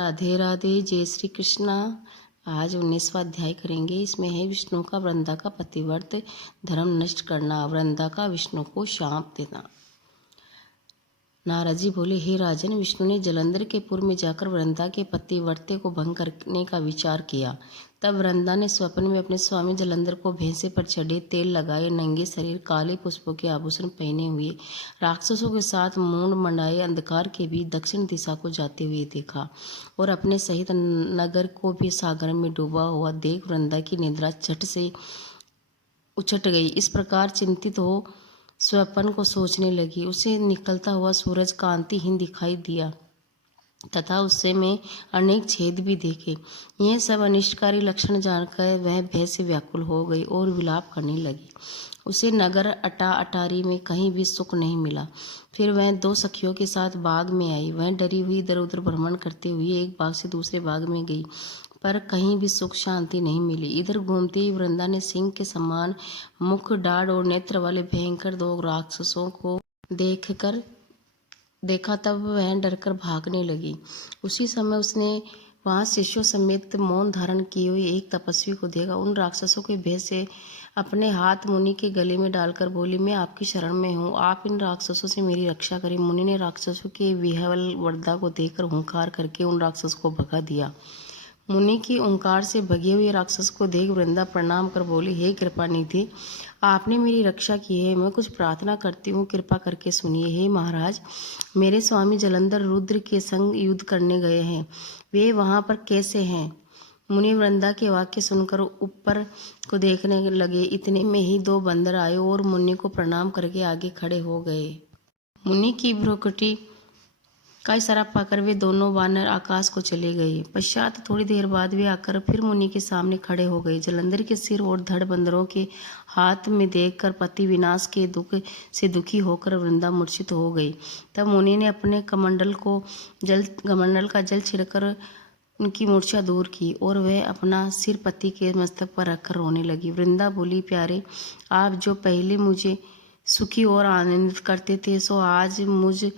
राधे राधे, जय श्री कृष्णा। आज 19वां अध्याय करेंगे। इसमें है विष्णु का वृंदा का पतिव्रत धर्म नष्ट करना, वृंदा का विष्णु को शाप देना। नारद जी बोले, हे राजन, विष्णु ने जलंधर के पुर में जाकर वृंदा के पतिव्रते को भंग करने का विचार किया। तब वृंदा ने स्वप्न में अपने स्वामी जलंधर को भैंसे पर चढ़े, तेल लगाए, नंगे शरीर, काले पुष्पों के आभूषण पहने हुए, राक्षसों के साथ मूंड मंडाए अंधकार के बीच दक्षिण दिशा को जाते हुए देखा और अपने सहित नगर को भी सागर में डूबा हुआ देख वृंदा की निद्रा झट से उछट गई। इस प्रकार चिंतित हो स्वप्न को सोचने लगी। उसे निकलता हुआ सूरज कांतिहीन दिखाई दिया तथा उससे में अनेक छेद भी देखे। यह सब अनिष्टकारी लक्षण जानकर वह भय से व्याकुल हो गई और विलाप करने लगी। उसे नगर अटारी में कहीं भी सुख नहीं मिला। फिर वह 2 सखियों के साथ बाग में आई। वह डरी हुई इधर उधर भ्रमण करते हुए एक बाग से दूसरे बाग में गई, पर कहीं भी सुख शांति नहीं मिली। इधर घूमते ही वृंदा ने सिंह के समान मुख, डाढ़ और नेत्र वाले भयंकर 2 राक्षसों को देखा। तब वह डरकर भागने लगी। उसी समय उसने वहां शिष्यों समेत मौन धारण किए हुए एक तपस्वी को देखा। उन राक्षसों के भय से अपने हाथ मुनि के गले में डालकर बोली, मैं आपकी शरण में हूँ, आप इन राक्षसों से मेरी रक्षा करें। मुनि ने राक्षसों के विह्वल वरदा को देखकर हुंकार करके उन राक्षसों को भगा दिया। मुनि की ओंकार से भगे हुए राक्षस को देख वृंदा प्रणाम कर बोली, हे कृपा निधि, आपने मेरी रक्षा की है। मैं कुछ प्रार्थना करती हूँ, कृपा करके सुनिए। हे महाराज, मेरे स्वामी जलंधर रुद्र के संग युद्ध करने गए हैं। वे वहां पर कैसे हैं? मुनि वृंदा के वाक्य सुनकर ऊपर को देखने लगे। इतने में ही 2 बंदर आए और मुनि को प्रणाम करके आगे खड़े हो गए। मुनि की भ्रुकुटी का इशारा पाकर वे दोनों वानर आकाश को चले गए। पश्चात थोड़ी देर बाद वे आकर फिर मुनि के सामने खड़े हो गए। जलंधर के सिर और धड़ बंदरों के हाथ में देखकर पति विनाश के दुख से दुखी होकर वृंदा मूर्छित हो गई। तब मुनि ने अपने कमंडल का जल छिड़कर उनकी मूर्छा दूर की और वह अपना सिर पति के मस्तक पर रखकर रोने लगी। वृंदा बोली, प्यारे, आप जो पहले मुझे सुखी और आनंदित करते थे, सो आज मुझ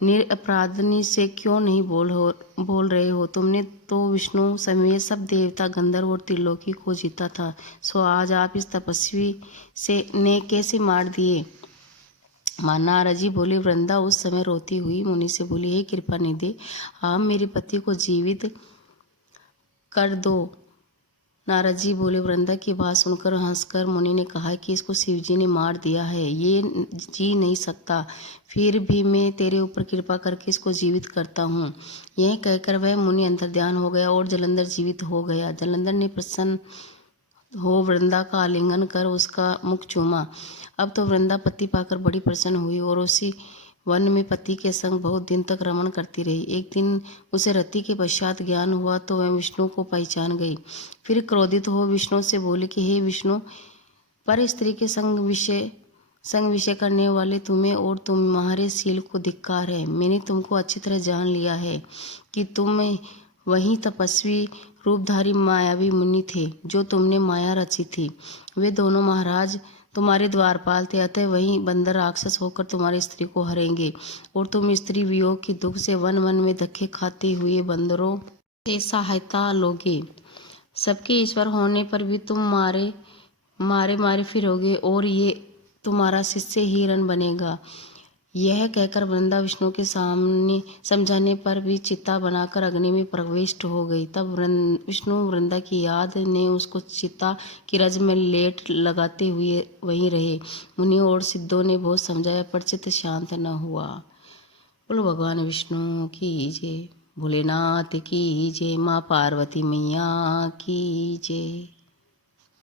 निरपराधनी से क्यों नहीं बोल रहे हो? तुमने तो विष्णु समेत सब देवता, गंधर्व और त्रिलोकी को जीता था, सो आज आप इस तपस्वी ने कैसे मार दिए? नारद जी बोले, वृंदा उस समय रोती हुई मुनि से बोली, हे कृपा निधि, आप मेरे पति को जीवित कर दो। नारद जी बोले, वृंदा की बात सुनकर हंसकर मुनि ने कहा कि इसको शिवजी ने मार दिया है, ये जी नहीं सकता, फिर भी मैं तेरे ऊपर कृपा करके इसको जीवित करता हूँ। यह कहकर वह मुनि अंतर्ध्यान हो गया और जलंधर जीवित हो गया। जलंधर ने प्रसन्न हो वृंदा का आलिंगन कर उसका मुख चूमा। अब तो वृंदा पति पाकर बड़ी प्रसन्न हुई और उसी वन में पति के संग बहुत दिन तक रमण करती रही। एक दिन उसे रति के पश्चात ज्ञान हुआ तो वह विष्णु को पहचान गई। फिर क्रोधित हो विष्णु से बोले कि हे विष्णु, पर स्त्री के संग विषय करने वाले तुम्हें और तुम्हारे शील को धिक्कार है। मैंने तुमको अच्छी तरह जान लिया है कि तुम वही तपस्वी रूपधारी मायावी मुनि थे जो तुमने माया रची थी। वे दोनों महाराज तुम्हारे द्वारपाल थे, अतः वही बंदर राक्षस होकर तुम्हारी स्त्री को हरेंगे और तुम स्त्री वियोग की दुख से वन वन में धक्के खाते हुए बंदरों से सहायता लोगे। सबके ईश्वर होने पर भी तुम मारे फिरोगे और ये तुम्हारा शिष्य ही रण बनेगा। यह कहकर वृंदा विष्णु के सामने समझाने पर भी चिता बनाकर अग्नि में प्रविष्ट हो गई। तब विष्णु वृंदा की याद ने उसको चिता की रज में लेट लगाते हुए वहीं रहे। मुनि और सिद्धों ने बहुत समझाया पर चित्त शांत न हुआ। बोलो भगवान विष्णु की जय, भोलेनाथ की जय, माँ पार्वती मैया की जय।